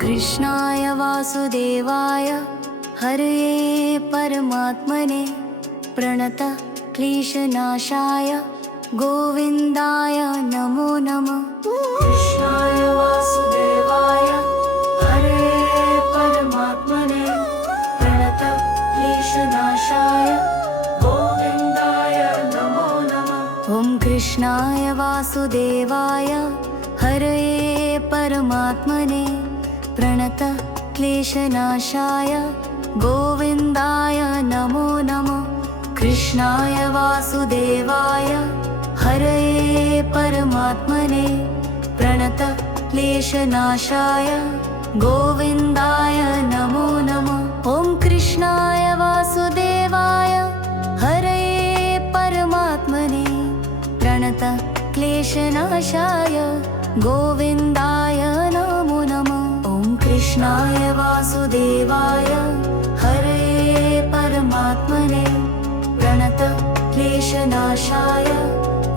कृष्णाय वासुदेवाय हरये परमात्मने प्रणत क्लेशनाशाय गोविन्दाय नमो नमः। कृष्णाय वासुदेवाय हरये परमात्मने प्रणत क्लेशनाशाय गोविन्दाय नमो नमः। ॐ कृष्णाय वासुदेवाय हरये परमात्मने प्रणत क्लेशनाशाय गोविन्दाय नमो नमः। कृष्णाय वासुदेवाय हरये परमात्मने प्रणत क्लेशनाशाय गोविन्दाय नमो नमः। ॐ कृष्णाय वासुदेवाय हरये परमात्मने प्रणत क्लेशनाशाय गोविन्दाय नमो नमः। ॐ कृष्णाय वासुदेवाय हरये परमात्मने प्रणत क्लेशनाशाय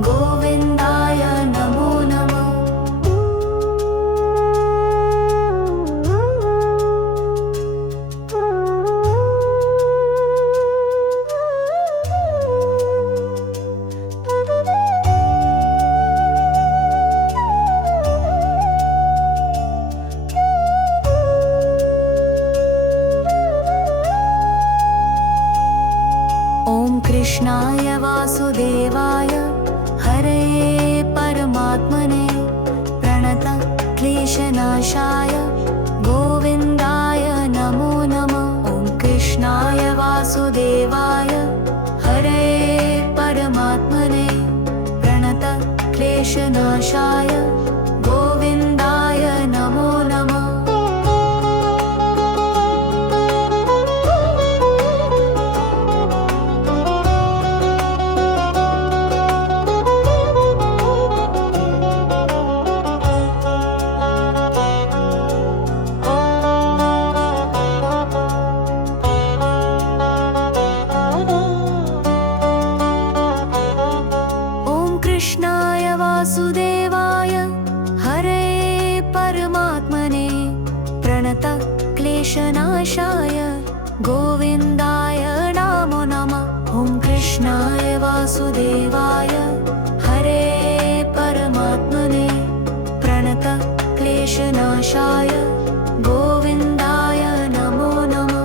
गोविन्दाय नमो नमः। कृष्णाय वासुदेवाय हरये परमात्मने प्रणत क्लेशनाशाय गोविन्दाय नमो नमः। ॐ कृष्णाय वासुदेवाय हरये परमात्मने प्रणत क्लेशनाशाय गोविन्दाय नमो नमः। कृष्णाय वासुदेवाय हरये परमात्मने प्रणत क्लेशनाशाय गोविन्दाय नमो नमः। ॐ कृष्णाय वासुदेवाय हरये परमात्मने प्रणत क्लेशनाशाय गोविन्दाय नमो नमः।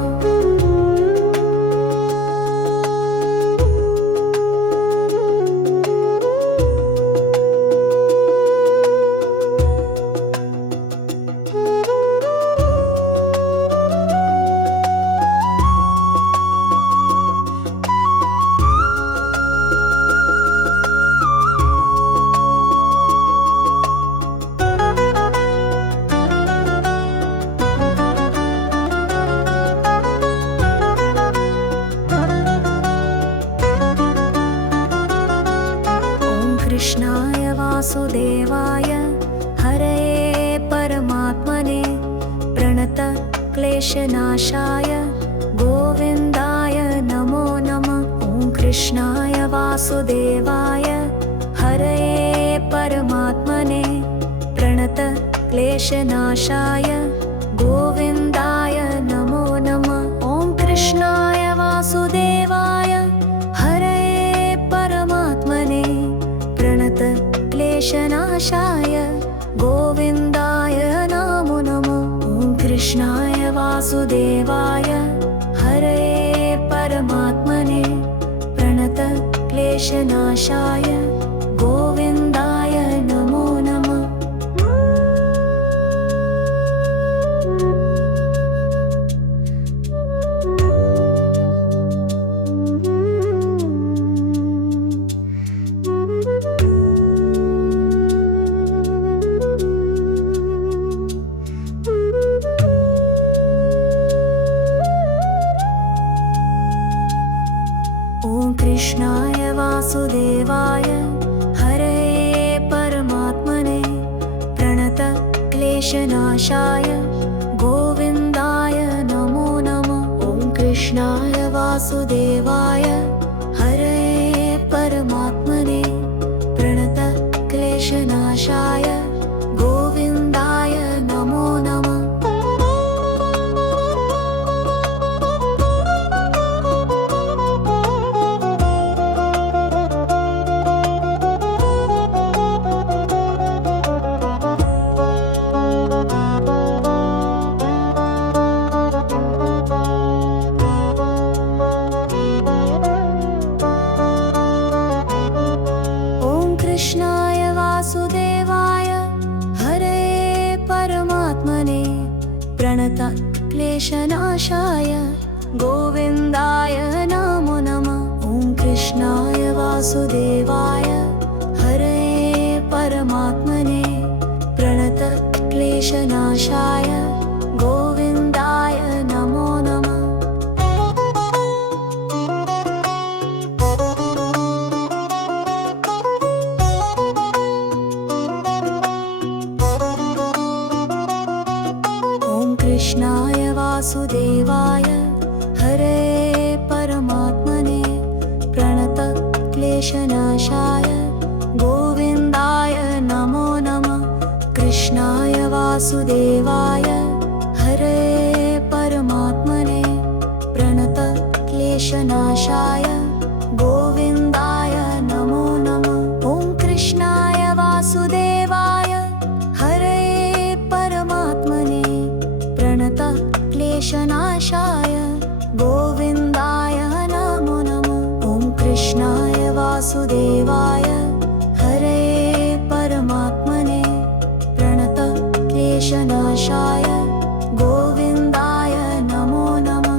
कृष्णाय वासुदेवाय हरये परमात्मने प्रणत क्लेशनाशाय गोविन्दाय नमो नमः। ॐ कृष्णाय वासुदेवाय हरये परमात्मने प्रणत क्लेशनाशाय गोविन्दाय नमो नमः। ॐ कृष्णाय वासुदेवाय हरये परमात्मने प्रणत क्लेशनाशाय गोविन्दाय नमो नमः। ॐ कृष्णाय वासुदेवाय हरये परमात्मने प्रणत क्लेशनाशाय गोविन्दाय नमो नमः। कृष्णाय वासुदेवाय हरये परमात्मने प्रणत क्लेशनाशाय गोविन्दाय नमो नमः। ॐ कृष्णाय वासुदेवाय हरये परमात्मने प्रणत क्लेशनाशाय गोविन्दाय नमो नमः। क्लेशनाशाय गोविन्दाय नमो नमः। ॐ कृष्णाय वासुदेवाय हरये परमात्मने प्रणतक्लेशनाशाय गोविन्दाय नमो नमः। ॐ कृष्णाय वासुदेवाय हरये परमात्मने प्रणतक्लेशनाशाय गोविन्दाय नमो नमः। कृष्णाय वासुदेवाय हरये परमात्मने प्रणतक्लेशनाशाय गोविन्दाय नमो नमः। ॐ कृष्णाय वासुदेवाय हरये परमात्मने प्रणतक्लेशनाशाय गोविन्दाय नमो नमः। ॐ कृष्णाय वासुदेवाय हरये परमात्मने प्रणतक्लेशनाशाय गोविन्दाय नमो नमः।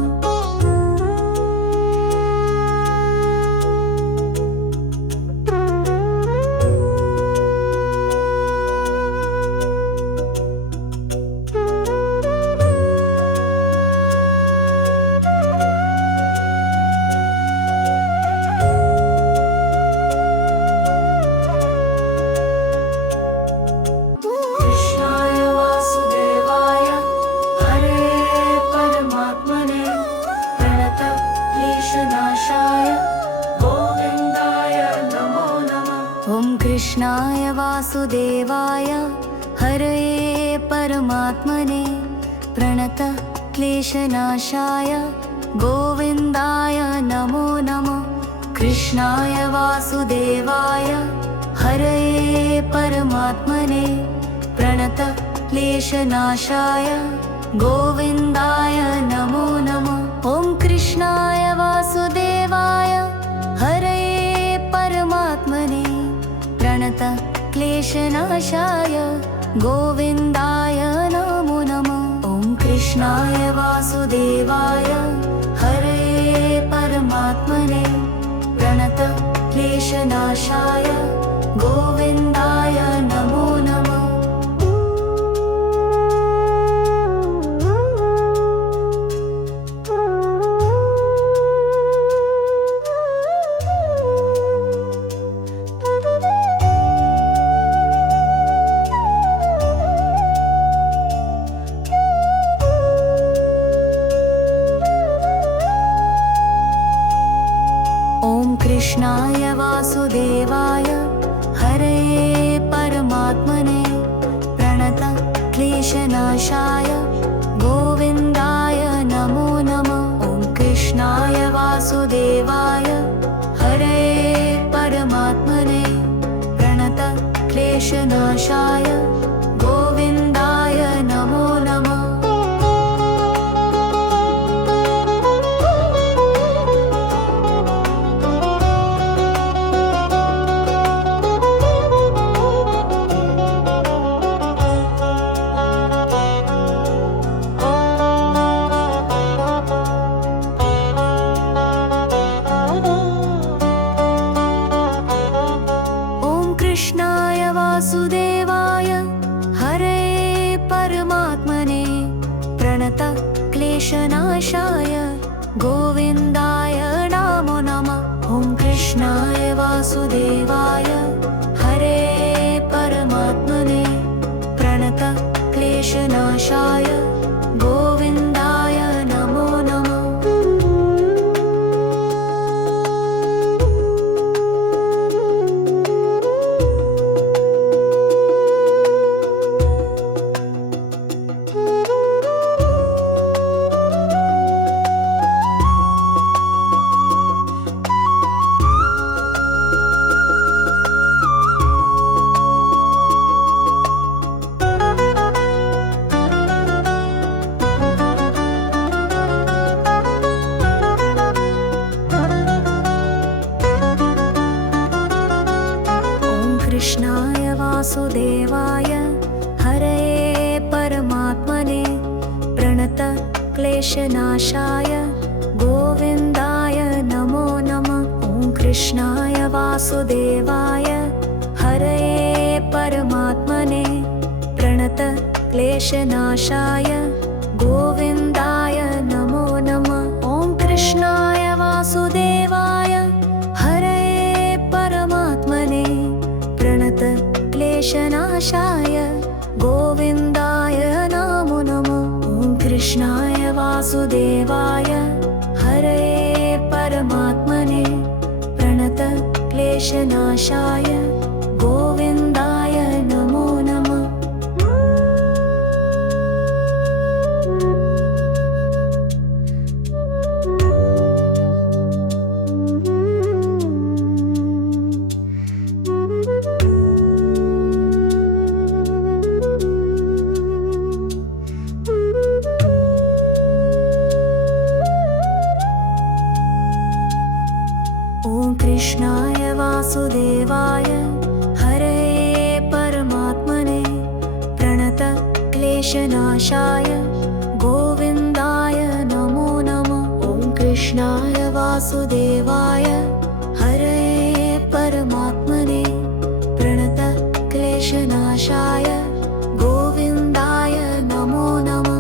कृष्णाय वासुदेवाय हरये परमात्मने प्रणतक्लेशनाशाय गोविन्दाय नमो नमः। ॐ कृष्णाय वासुदेवाय हरये परमात्मने प्रणतक्लेशनाशाय गोविन्दाय नमो नमः। कृष्णाय वासुदेवाय हरये परमात्मने प्रणतक्लेशनाशाय गोविन्दाय नमो नमः। ॐ कृष्णाय वासुदेवाय हरये परमात्मने प्रणतक्लेशनाशाय गोविन्दाय नमो नमः। ॐ कृष्णाय वासुदेवाय हरये परमात्मने प्रणतक्लेशनाशाय गोविन्दाय नमो नमः। ॐ कृष्णाय वासुदेवाय हरये परमात्मने प्रणतक्लेशनाशाय गोविन्दाय नमो नमः। ॐ कृष्णाय वासुदेवाय हरये परमात्मने प्रणतक्लेशनाशाय गोविन्दाय नमो नमः। कृष्णाय वासुदेवाय हरये परमात्मने प्रणतक्लेशनाशाय गोविन्दाय नमो नमः। ॐ कृष्णाय वासुदेवाय हरये परमात्मने प्रणतक्लेशनाशाय गोविन्दाय नमो नमः। कृष्णाय वासुदेवाय हरये परमात्मने प्रणतक्लेशनाशाय क्लेशनाशाय गोविन्दाय नमो नमः। ॐ कृष्णाय वासुदेवाय हरये परमात्मने प्रणत क्लेशनाशाय गोविन्दाय नमो नमः। ॐ कृष्णाय वासुदेवाय हरये परमात्मने प्रणत क्लेशनाशाय गोविन्दाय नमो नमः। ॐ कृष्णाय वासुदेवाय हरये परमात्मने प्रणत क्लेशनाशाय गोविन्दाय नमो नमः। ॐ कृष्णाय वासुदेवाय हरये परमात्मने प्रणत क्लेशनाशाय गोविन्दाय नमो नमः। ॐ कृष्णाय वासुदेवाय हरये परमात्मने प्रणत क्लेशनाशाय गोविन्दाय नमो नमः।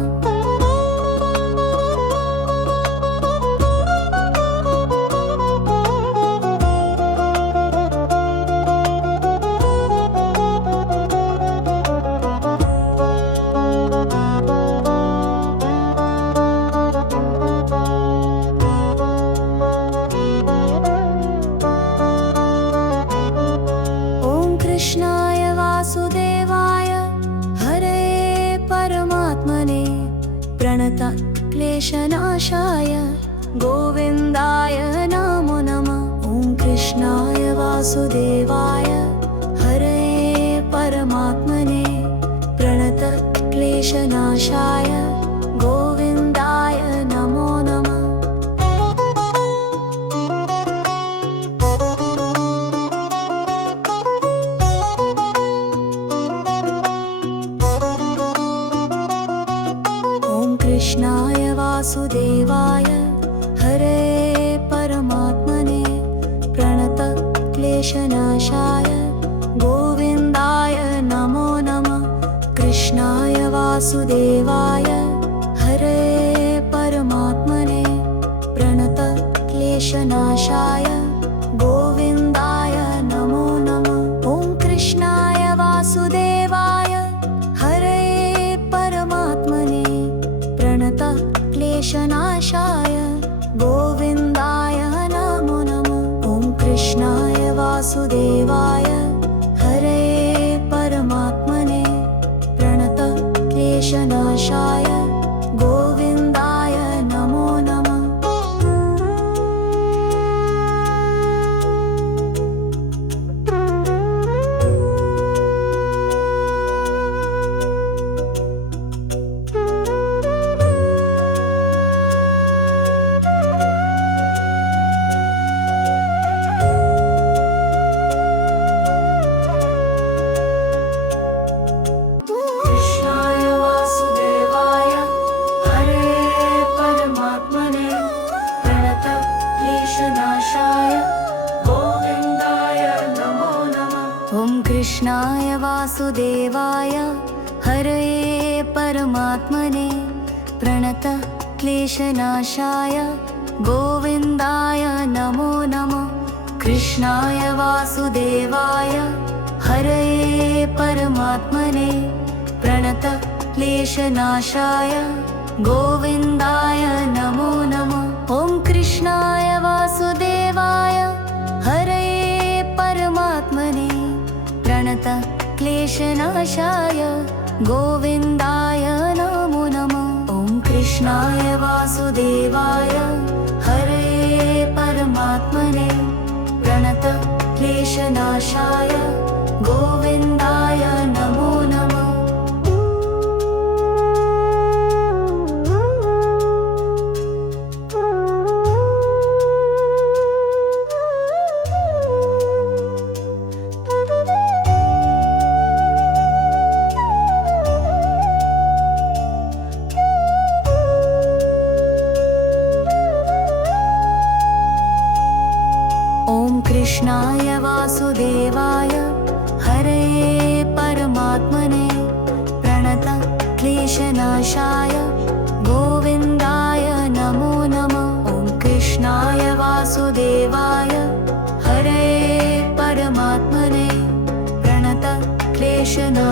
ॐ कृष्णाय वासुदेवाय हरये परमात्मने प्रणत क्लेशनाशाय गोविन्दाय नमो नमः। ॐ कृष्णाय वासुदेवाय हरये परमात्मने प्रणत क्लेशनाशाय गोविन्दाय नमो नमः। ॐ कृष्णाय वासुदेवाय हरये परमात्मने प्रणत क्लेशनाशाय गोविन्दाय नमो नमः। कृष्णाय वासुदेवाय हरये परमात्मने प्रणत क्लेशनाशाय गोविन्दाय नमो नमः। ॐ कृष्णाय वासुदेवाय हरये परमात्मने प्रणत क्लेशनाशाय गोविन्दाय नमो नमः। ॐ कृष्णाय वासुदेवाय हरये परमात्मने प्रणत क्लेशनाशाय गोविन्दाय नमो नमः। कृष्णाय वासुदेवाय हरये परमात्मने प्रणत क्लेशनाशाय गोविन्दाय नमो नमः। ॐ कृष्णाय वासुदेवाय हरये परमात्मने प्रणत क्लेशनाशाय गोविन्दाय नमो नमः। कृष्णाय वासुदेवाय हरये परमात्मने प्रणत क्लेशनाशाय गोविन्दाय नमो नमः। ॐ कृष्णाय वासुदेवाय हरये परमात्मने प्रणत क्लेशनाशाय गोविन्दाय नमो नमः। ॐ कृष्णाय वासुदेवाय हरये परमात्मने प्रणत क्लेशनाशाय गोविन्दाय नमो नमः।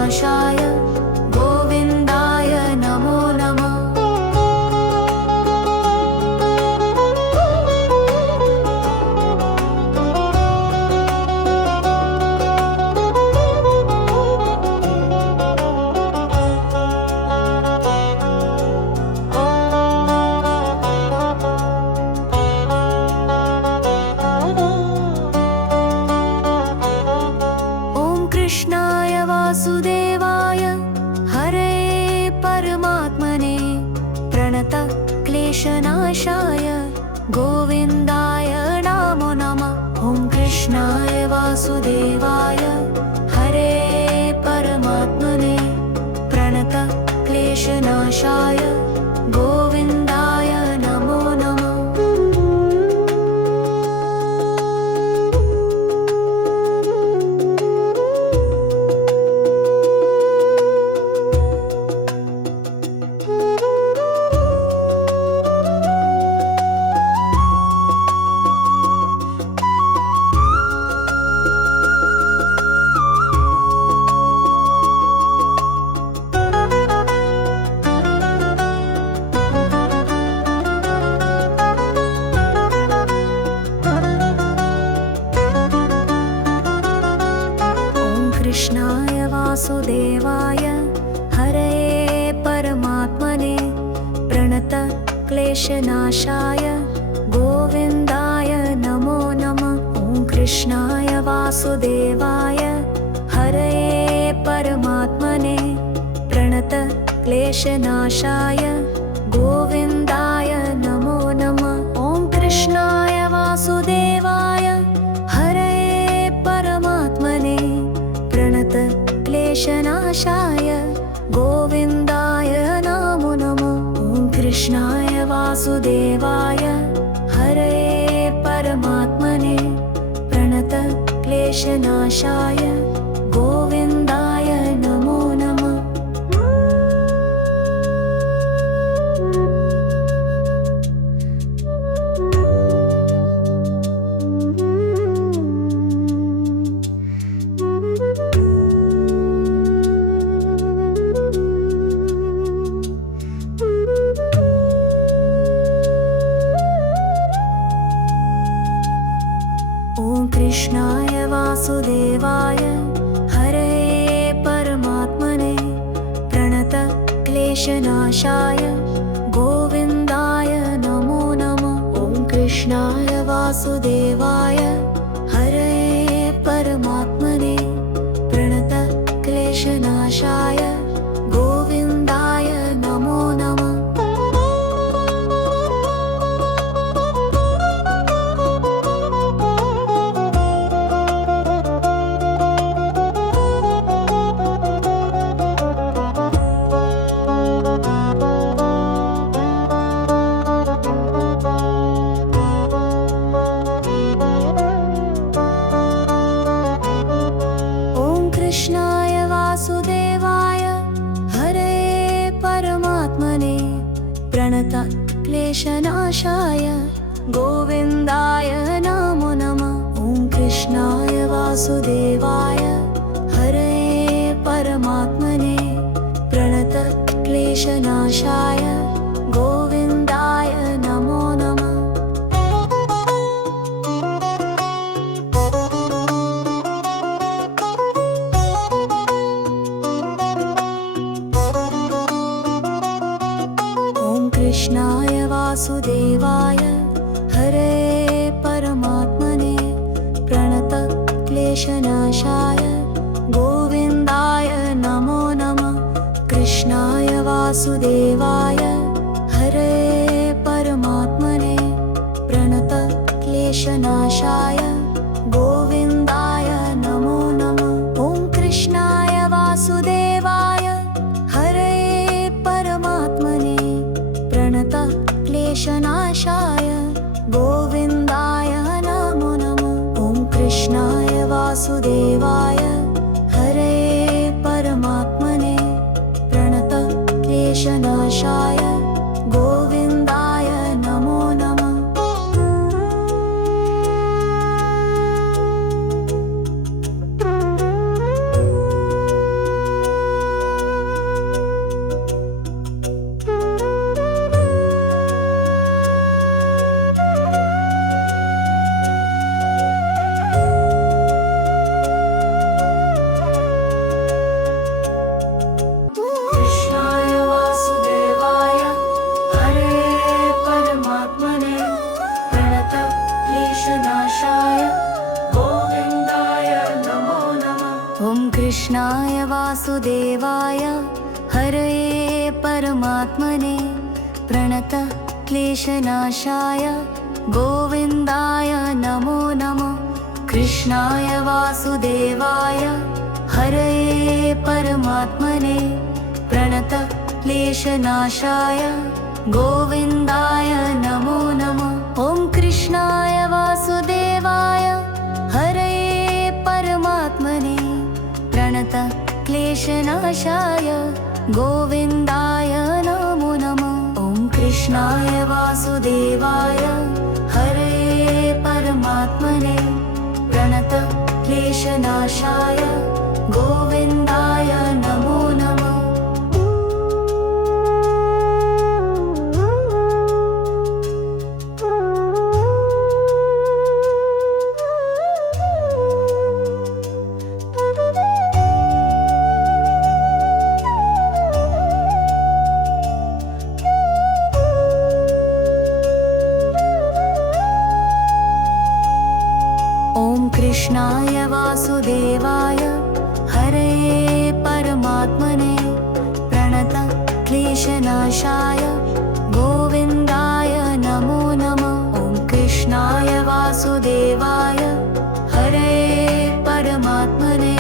क्लेशनाशाय गोविन्दाय नमो नमः। कृष्णाय वासुदेवाय हरे परमात्मने प्रणत क्लेशनाशाय गोविन्दाय नमो नमः। ॐ कृष्णाय वासुदेवाय हरे परमात्मने प्रणत क्लेशनाशाय गोविन्दाय नमो नमः। कृष्णाय वासुदेवाय हरे परमात्मने प्रणत क्लेशनाशाय गोविन्दाय नमो नमः। ॐ कृष्णाय वासुदेवाय हरे परमात्मने प्रणत क्लेशनाशाय गोविन्दाय नमो नमः। ॐ कृष्णाय वासुदेवाय हरे परमात्मने प्रणत क्लेशनाशाय गोविन्दाय नमो नमः। ॐ कृष्णाय वासुदेवाय हरे परमात्मने प्रणत क्लेशनाशाय गोविन्दाय नमो नमः। ॐ कृष्णाय वासुदेवाय हरे परमात्मने प्रणत क्लेशनाशाय गोविन्दाय नमो नमः। ॐ कृष्णाय वासुदेवाय हरे परमात्मने प्रणत क्लेशनाशाय गोविन्दाय नमो नमः। कृष्णाय वासुदेवाय हरे परमात्मने प्रणत क्लेशनाशाय गोविन्दाय नमो नमः। ॐ कृष्णाय वासुदेवाय हरे परमात्मने प्रणत क्लेशनाशाय गोविन्दाय नमो नमः। कृष्णाय वासुदेवाय हरे परमात्मने प्रणत क्लेशनाशाय गोविन्दाय नमो नमः। कृष्णाय वासुदेवाय हरे परमात्मने प्रणत क्लेशनाशाय गोविन्दाय नमो नमः। ॐ कृष्णाय वासुदेवाय हरे परमात्मने प्रणत क्लेशनाशाय गोविन्दाय नमो नमः। ॐ कृष्णाय वासुदेवाय हरे परमात्मने प्रणत क्लेशनाशाय वासुदेवाय हरये परमात्मने प्रणत क्लेशनाशाय गोविन्दाय नमो नमः। कृष्णाय वासुदेवाय हरये परमात्मने प्रणत क्लेशनाशाय गोविन्दाय नमो नमः। ॐ कृष्णाय वासुदेवाय हरये परमात्मने प्रणत क्लेशनाशाय गोविन्दाय नमो नमः। ॐ कृष्णाय वासुदेवाय हरये परमात्मने प्रणत क्लेशनाशाय गोविन्दाय नमो नमः। कृष्णाय वासुदेवाय हरये परमात्मने प्रणत क्लेशनाशाय गोविन्दाय नमो नमः। ॐ कृष्णाय वासुदेवाय हरये परमात्मने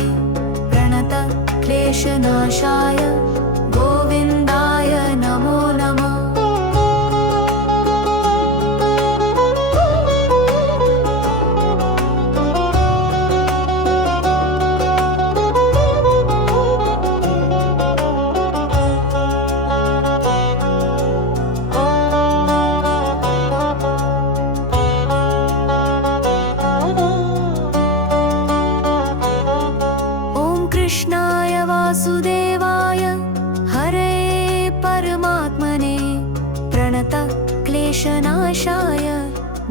प्रणत क्लेशनाशाय गोविन्दाय नमो नमः। कृष्णाय वासुदेवाय हरये परमात्मने प्रणत क्लेशनाशाय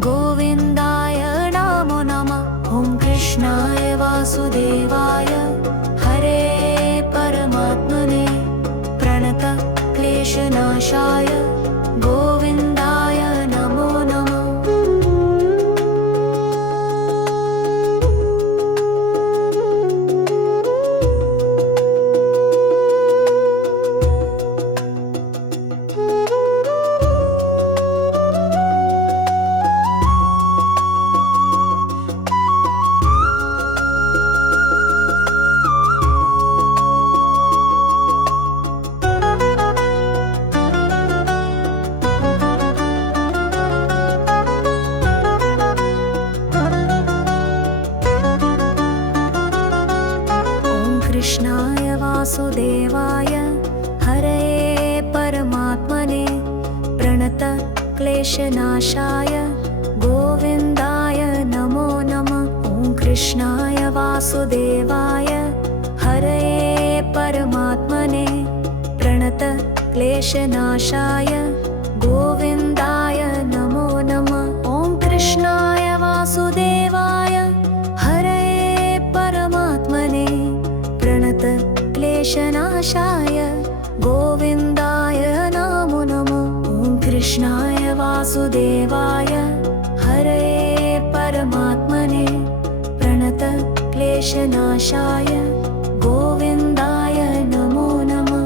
गोविन्दाय नमो नमः। ॐ कृष्णाय वासुदेवाय हरये परमात्मने प्रणत क्लेशनाशाय गोविन्दाय नमो नमः। कृष्णाय वासुदेवाय हरये परमात्मने प्रणत क्लेशनाशाय गोविन्दाय नमो नमः। ॐ कृष्णाय वासुदेवाय हरये परमात्मने प्रणत क्लेशनाशाय गोविन्दाय नमो नमः। ॐ कृष्णाय वासुदेवाय हरये परमात्मने प्रणत क्लेशनाशाय गोविन्दाय नमो नमः। ॐ कृष्णाय वासुदेवाय हरये परमात्मने प्रणत क्लेशनाशाय गोविन्दाय नमो नमः।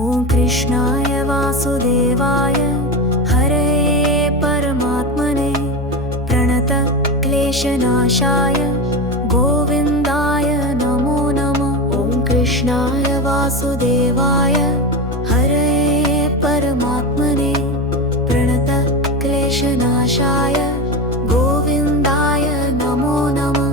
ॐ कृष्णाय वासुदेवाय हरये परमात्मने प्रणत क्लेशनाशाय गोविन्दाय नमो नमः। ॐ कृष्णाय वासुदेवाय हरये परमात्मने प्रणत क्लेशनाशाय गोविन्दाय नमो नमः।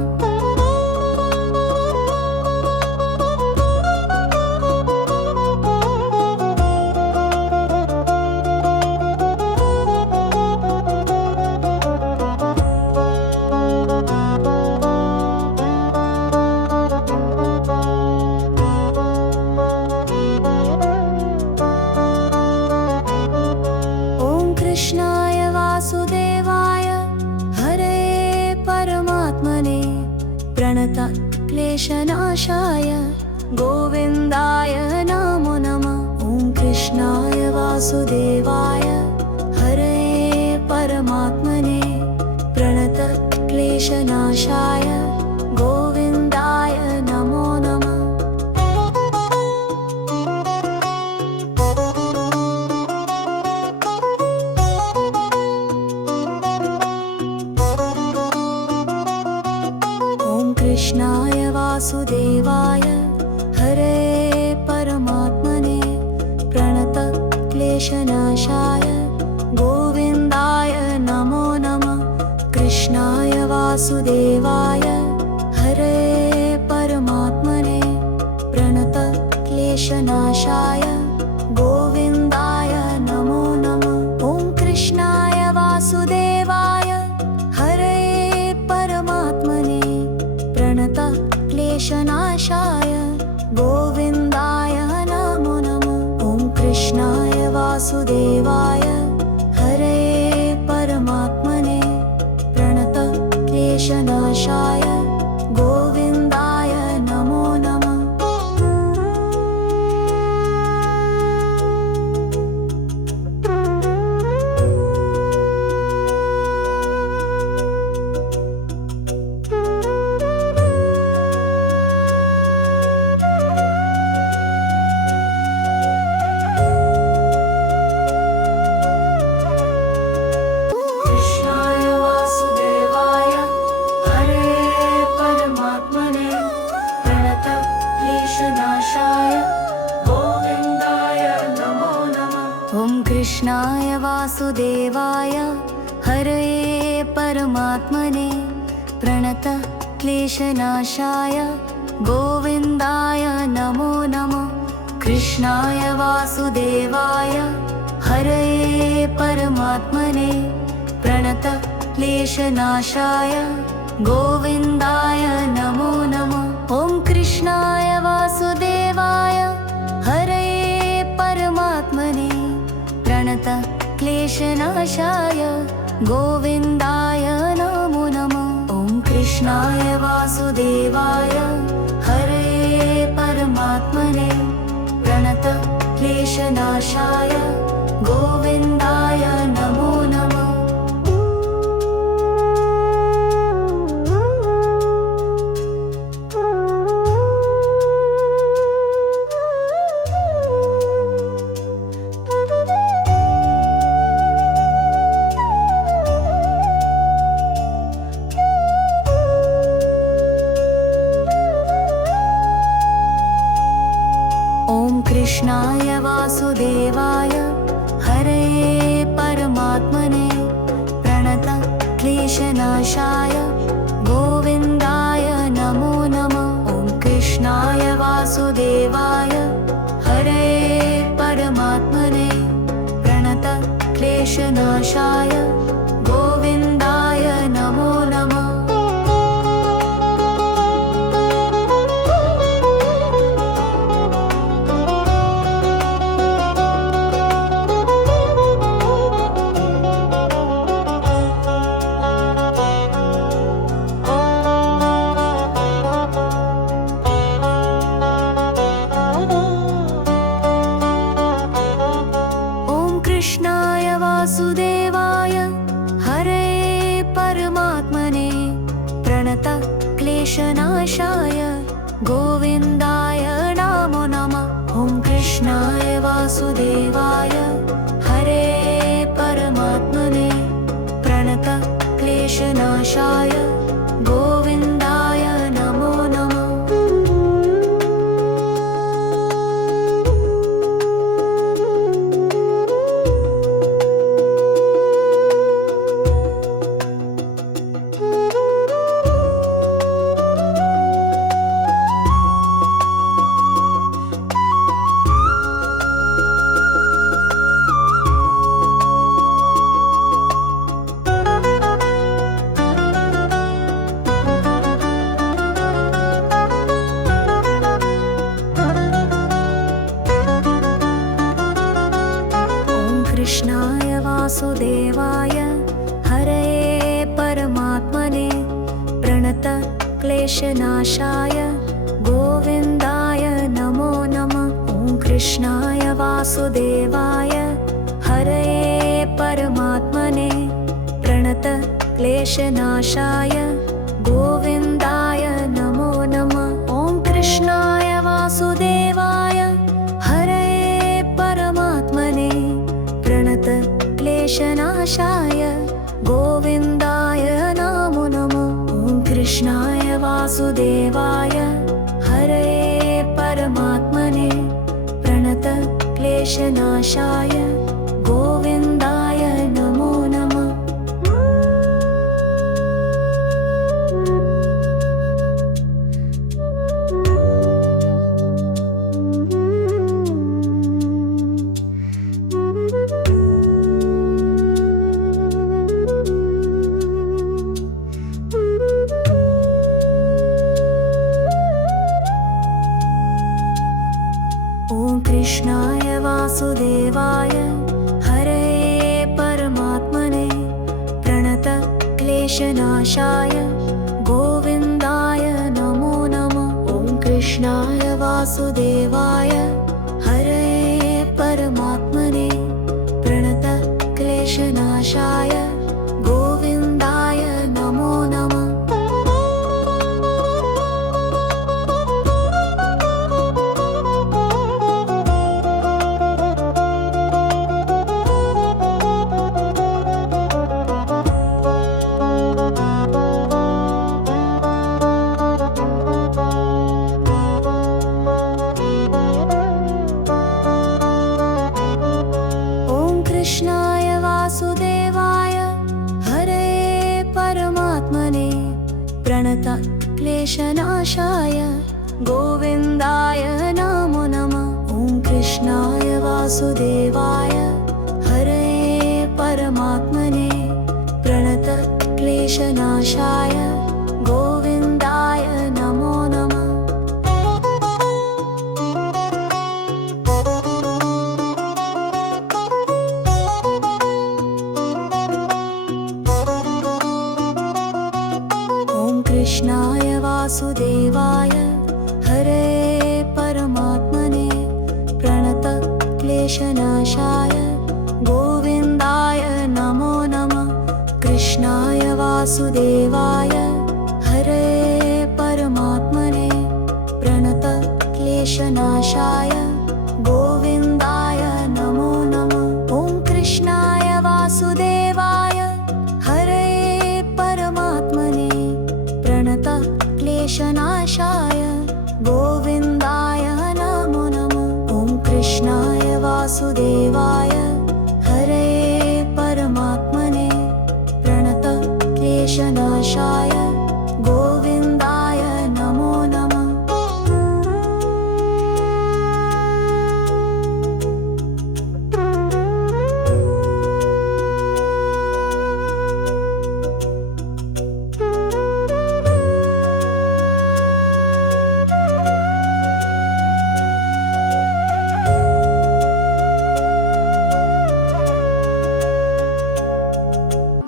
कृष्णाय प्रणतक्लेशनाशाय गोविन्दाय नमो नमः। ॐ कृष्णाय वासुदेवाय हरे परमात्मने प्रणतक्लेशनाशाय गोविन्दाय नमो नमः। कृष्णाय वासुदेवाय हरे परमात्मने प्रणतक्लेशनाशाय गोविन्दाय नमो नमः। कृष्णाय वासुदेवाय हरे परमात्मने प्रणतक्लेशनाशाय गोविन्दाय नमो नमः। ॐ कृष्णाय वासुदेवाय हरे परमात्मने प्रणतक्लेशनाशाय गोविन्दाय नमो नमः। ॐ कृष्णाय वासुदेवाय हरे परमात्मने प्रणतक्लेशनाशाय गोविन्दाय नमो नमः। कृष्णाय वासुदेवाय हरे परमात्मने प्रणतक्लेशनाशाय गोविन्दाय नमो नमः। कृष्णाय वासुदेवाय हरे परमात्मने प्रणतक्लेशनाशाय गोविन्दाय नमो नमः। ॐ कृष्णाय वासुदेवाय हरे परमात्मने प्रणतक्लेशनाशाय गोविन्दाय नमो नमः। ॐ कृष्णाय वासुदेवाय हरे परमात्मने प्रणतक्लेशनाशाय गोविन्दाय नमो नमः। कृष्णाय वासुदेवाय हरे परमात्मने प्रणतक्लेशनाशाय गोविन्दाय नमो नमः। ॐ कृष्णाय वासुदेवाय हरे परमात्मने प्रणतक्लेशनाशाय गोविन्दाय नमो नमः। क्लेशनाशाय गोविन्दाय नमो नमः। ॐ कृष्णाय वासुदेवाय हरये परमात्मने प्रणत क्लेशनाशाय गोविन्दाय नमो नमः। ॐ कृष्णाय वासुदेवाय हरये परमात्मने प्रणत क्लेशनाशाय गोविन्दाय नमो नमः। ॐ कृष्णाय वासुदेवाय हरये परमात्मने प्रणत क्लेशनाशाय गोविन्दाय नमो नमः। ॐ कृष्णाय वासुदेवाय हरये परमात्मने प्रणत क्लेशनाशाय गोविन्दाय नमो नमः। ॐ कृष्णाय वासुदेवाय हरये परमात्मने प्रणत क्लेशनाशाय गोविन्दाय नमो नमः। कृष्णाय वासुदेवाय हरये परमात्मने प्रणत क्लेशनाशाय गोविन्दाय नमो नमः। ॐ कृष्णाय वासुदेवाय हरये परमात्मने प्रणत क्लेशनाशाय गोविन्दाय नमो नमः। कृष्णाय वासुदेवाय हरये परमात्मने प्रणत क्लेशनाशाय गोविन्दाय नमो नमः। कृष्णाय वासुदेवाय हरये परमात्मने प्रणत क्लेशनाशाय गोविन्दाय नमो नमः। ॐ कृष्णाय वासुदेवाय हरये परमात्मने प्रणत क्लेशनाशाय गोविन्दाय नमो नमः।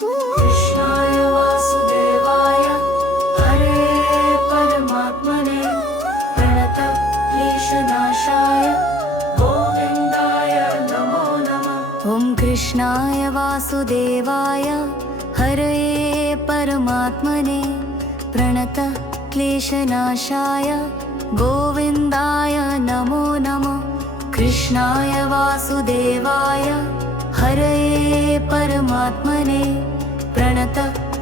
ॐ कृष्णाय वासुदेवाय हरये परमात्मने प्रणत क्लेशनाशाय गोविन्दाय नमो नमः। कृष्णाय वासुदेवाय हरये परमात्मने प्रणत क्लेशनाशाय गोविन्दाय नमो नमः। कृष्णाय वासुदेवाय हरये परमात्मने प्रणत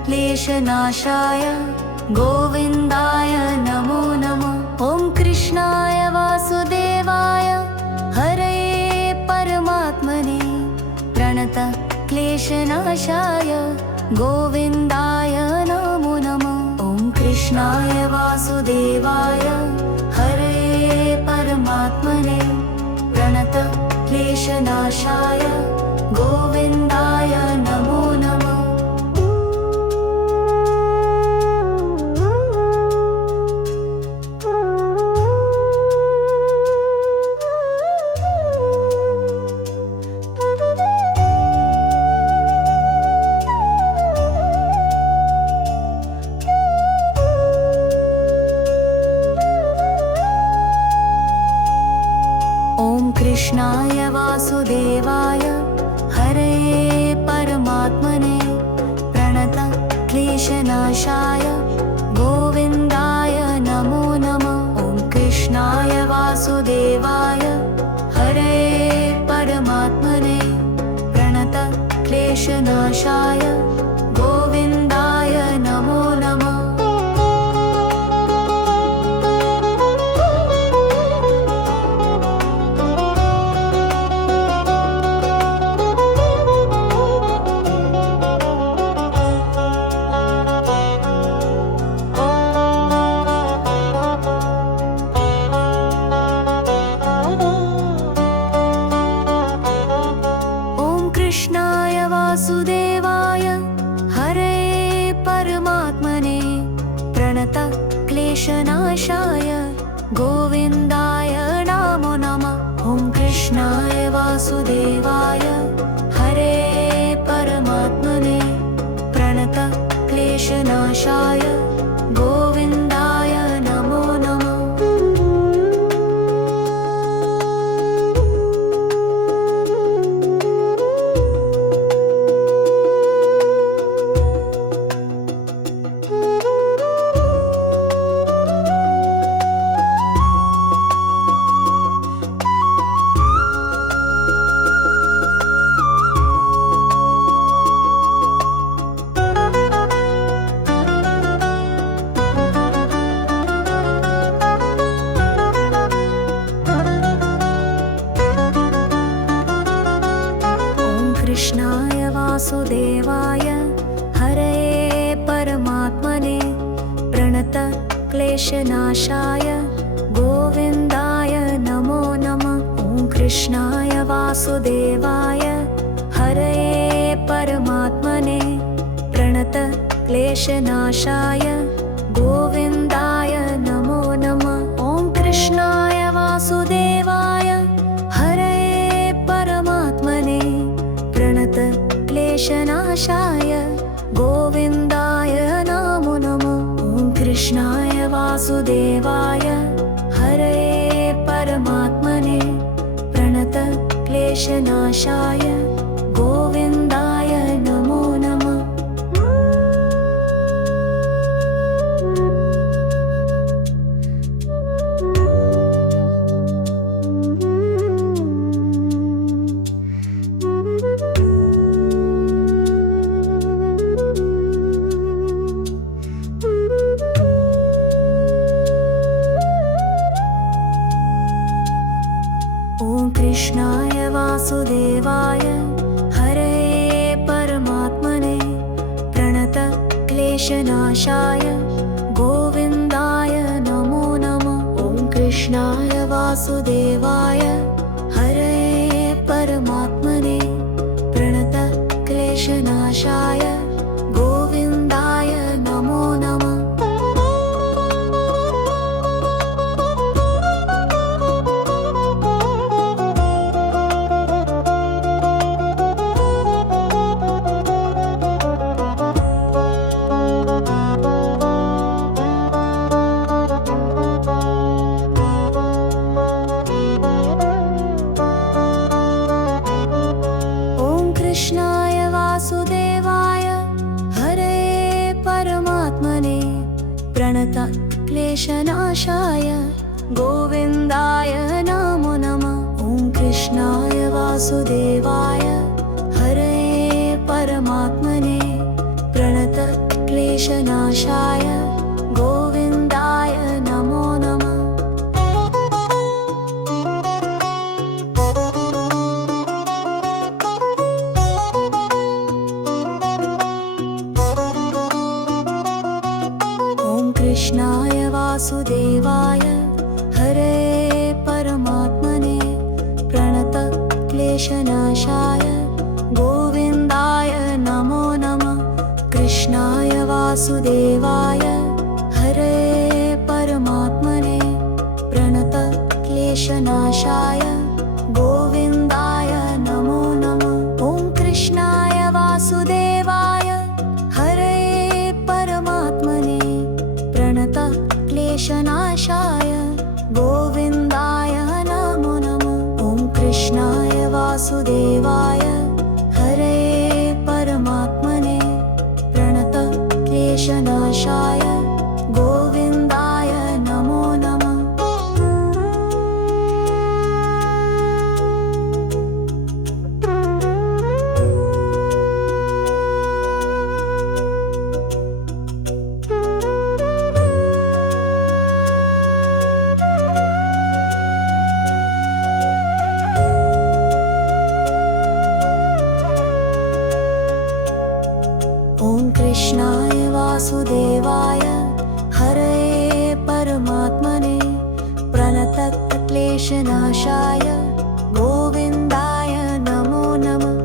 क्लेशनाशाय गोविन्दाय नमो नमः। ॐ कृष्णाय वासुदेवाय हरये परमात्मने प्रणत क्लेशनाशाय गोविन्दाय नमो नमः। ॐ कृष्णाय वासुदेवाय हरये परमात्मने प्रणत क्लेशनाशाय गोविन्दाय नमो नमः। क्लेशनाशाय गोविन्दाय नमो नमः। ॐ कृष्णाय वासुदेवाय हरे परमात्मने प्रणतक्लेशनाशाय गोविन्दाय नमो नमः। कृष्णाय वासुदेवाय हरे परमात्मने प्रणतक्लेशनाशाय गोविन्दाय नमो नमः। ॐ कृष्णाय वासुदेवाय हरे परमात्मने प्रणतक्लेशनाशाय गोविन्दाय नमो नमः। कृष्णाय वासुदेवाय हरे परमात्मने प्रणतक्लेशनाशाय गोविन्दाय नमो नमः। ॐ कृष्णाय वासुदेवाय हरे परमात्मने प्रणतक्लेशनाशाय गोविन्दाय नमो नमः। ॐ कृष्णाय वासुदेवाय हरे परमात्मने प्रणतक्लेशनाशाय गोविन्दाय नमो नमः। ॐ कृष्णाय वासुदेवाय हरे परमात्मने प्रणतक्लेशनाशाय गोविन्दाय नमो नमः। कृष्णाय वासुदेवाय हरे परमात्मने प्रणतक्लेशनाशाय गोविन्दाय नमो नमः। ॐ कृष्णाय वासुदेवाय हरे परमात्मने प्रणतक्लेशनाशाय गोविन्दाय नमो नमः। कृष्णाय वासुदेवाय हरे परमात्मने प्रणतक्लेशनाशाय गोविन्दाय नमो नमः। ॐ कृष्णाय वासुदेवाय हरे परमात्मने प्रणतक्लेशनाशाय गोविन्दाय नमो नमः। कृष्णाय वासुदेवाय हरे परमात्मने प्रणतक्लेशनाशाय गोविन्दाय नमो नमः। कृष्णाय वासुदेवाय हरे परमात्मने प्रणतक्लेशनाशाय गोविन्दाय नमो नमः। ॐ कृष्णाय वासुदेवाय हरे परमात्मने प्रणतक्लेशनाशाय गोविन्दाय नमो नमः। ॐ कृष्णाय वासुदेवाय हरे परमात्मने प्रणतक्लेशनाशाय विषनाशाय गोविन्दाय नमो नमः। ॐ कृष्णाय वासुदेवाय